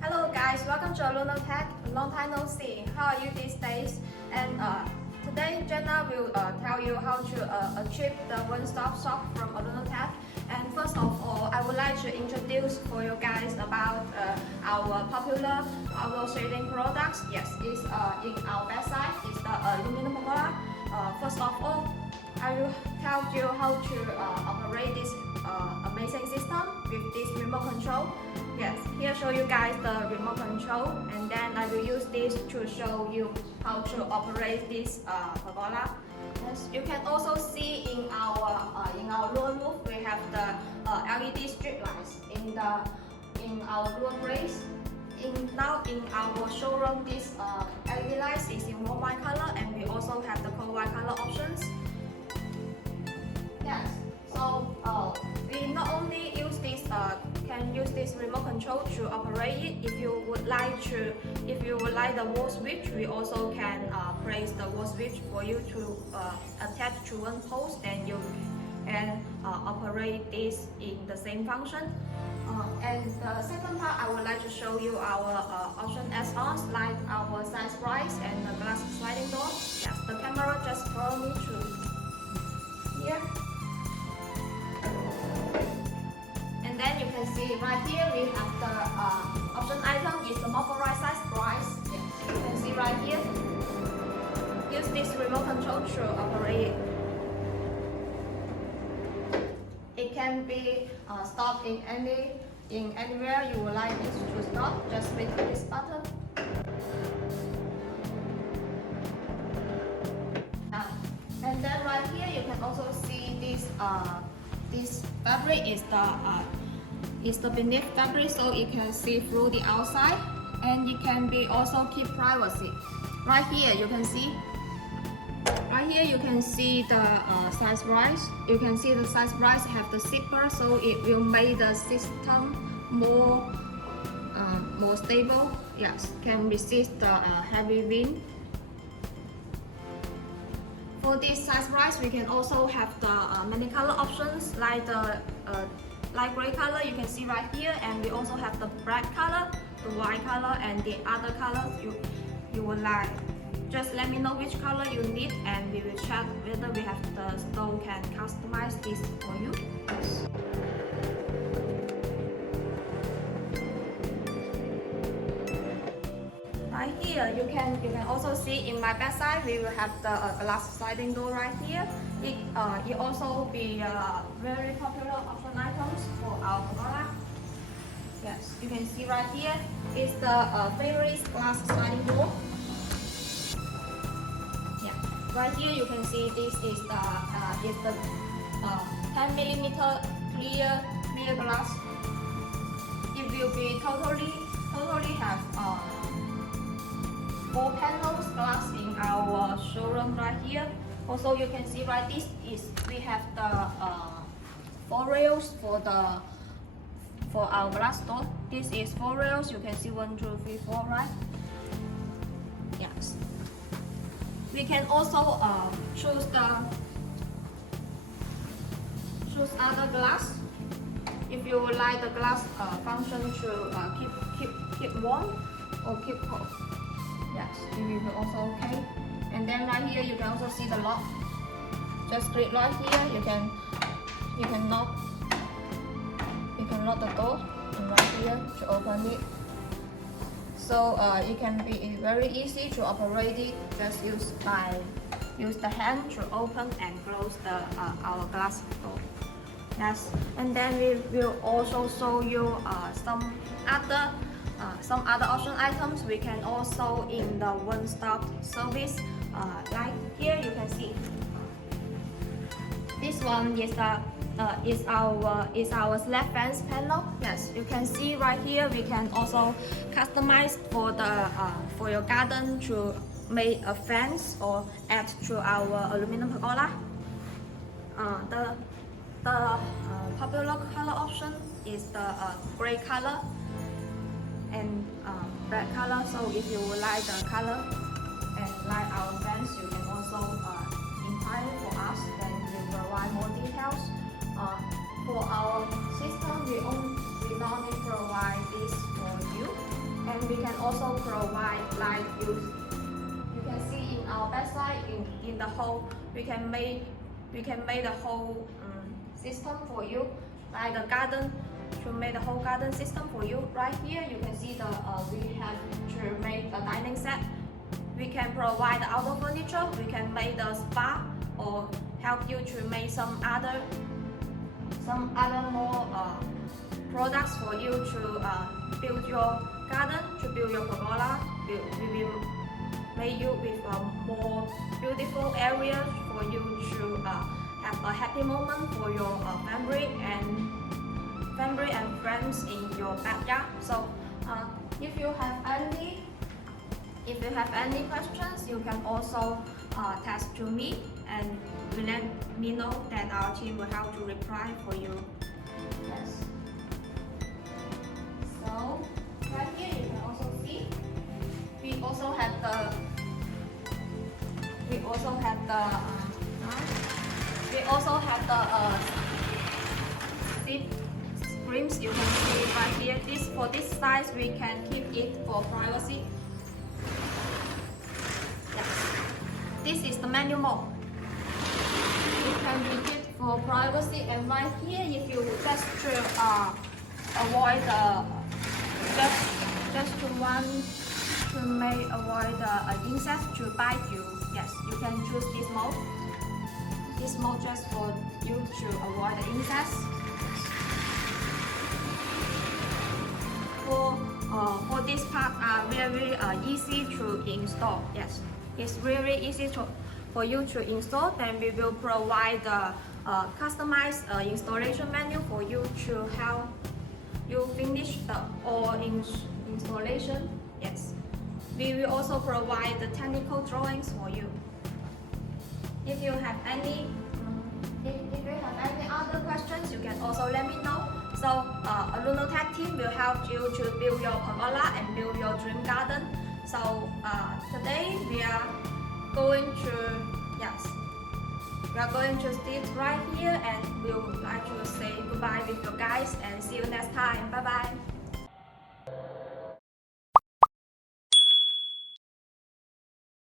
Hello guys, welcome to AlunoTec. Long time no see. How are you these days? And today Jenna will tell you how to achieve the one-stop shop from AlunoTec. And first of all, I would like to introduce for you guys about our popular outdoor shading products. Yes, it's in our website. It's the aluminum pergola. First of all, I will tell you how to operate this amazing system with this remote control. Yes, here show you guys the remote control, and then I will use this to show you how to operate this pergola. Yes, you can also see in our lower roof we have the LED strip lights in our lower place. Now in our showroom, this LED lights is in warm white color, and we also have the cold white color options. Yes, so we not only can use this remote control to operate it. If you would like the wall switch, we also can place the wall switch for you to attach to one post, and you can operate this in the same function. And the second part, I would like to show you our option add-ons like our size rise and the glass sliding door. Yes, the camera just follow me to here. And then you can see right here we have the option item is the motorized size rise. Yes, you can see right here. Use this remote control to operate it. It can be stopped in anywhere you would like it to stop. Just click this button. And then right here you can also see this fabric is the beneath fabric, so you can see through the outside, and it can be also keep privacy. Right here you can see. Right here you can see the size rise. You can see the size rise have the zipper, so it will make the system more stable. Yes, can resist the heavy wind. For this size rise, we can also have the many color options like the light gray color you can see right here, and we also have the black color, the white color, and the other colors you would like. Just let me know which color you need, and we will check whether we have the store can customize this for you. Yes. Right here, you can also see in my back side we will have the glass sliding door right here. It also be very popular option items for our pergola. Yes, you can see right here is the frameless glass sliding door. Yeah, right here you can see this is the 10mm clear glass. It will be totally have 4 panels glass in our showroom right here. Also, you can see right this is we have the 4 rails for our glass door. This is 4 rails. You can see 1, 2, 3, 4, right? Yes. We can also choose other glass. If you would like the glass function to keep warm or keep cold. Yes, it will be also okay. And then right here you can also see the lock. Just click right here. You can lock the door, and right here to open it. So it can be very easy to operate it. Just use the hand to open and close our glass door. Yes, and then we will also show you some other option items we can also in the one-stop service. Like here you can see this one is our slab fence panel. Yes, you can see right here we can also customize for your garden to make a fence or add to our aluminum pergola. The popular color option is the gray color and black color. So if you would like the color and like our fence, you can also inquire for us, then we provide more details. for our system, we only provide this for you, and we can also provide like you can see in our website in the whole we can make the whole system for you, like the garden, to make the whole garden system for you. Right here you can see we have to make a dining set. We can provide the outdoor furniture. We can make the spa or help you to make some other more products for you to build your garden, to build your pergola. We will make you with a more beautiful area for you to have a happy moment for your family and friends in your backyard. So if you have any questions, you can also text to me and let me know, that our team will help to reply for you. Yes. So right here you can also see we also have the zip screens. You can see right here. For this size we can keep it for privacy. Yes. This is the menu mode. It can be kept for privacy, and right here, if you just to avoid avoid the insects to bite you, yes, you can choose this mode. This mode just for you to avoid the insects. For this part are very easy to install. Yes, it's really easy for you to install. Then we will provide the customized installation menu for you to help you finish the installation. Yes, we will also provide the technical drawings for you. If you have any other questions, you can also let me know. So AlunoTec team will help you to build your pergola and build your dream garden. So today we are going to sit right here, and we would like to say goodbye with you guys, and see you next time. Bye bye.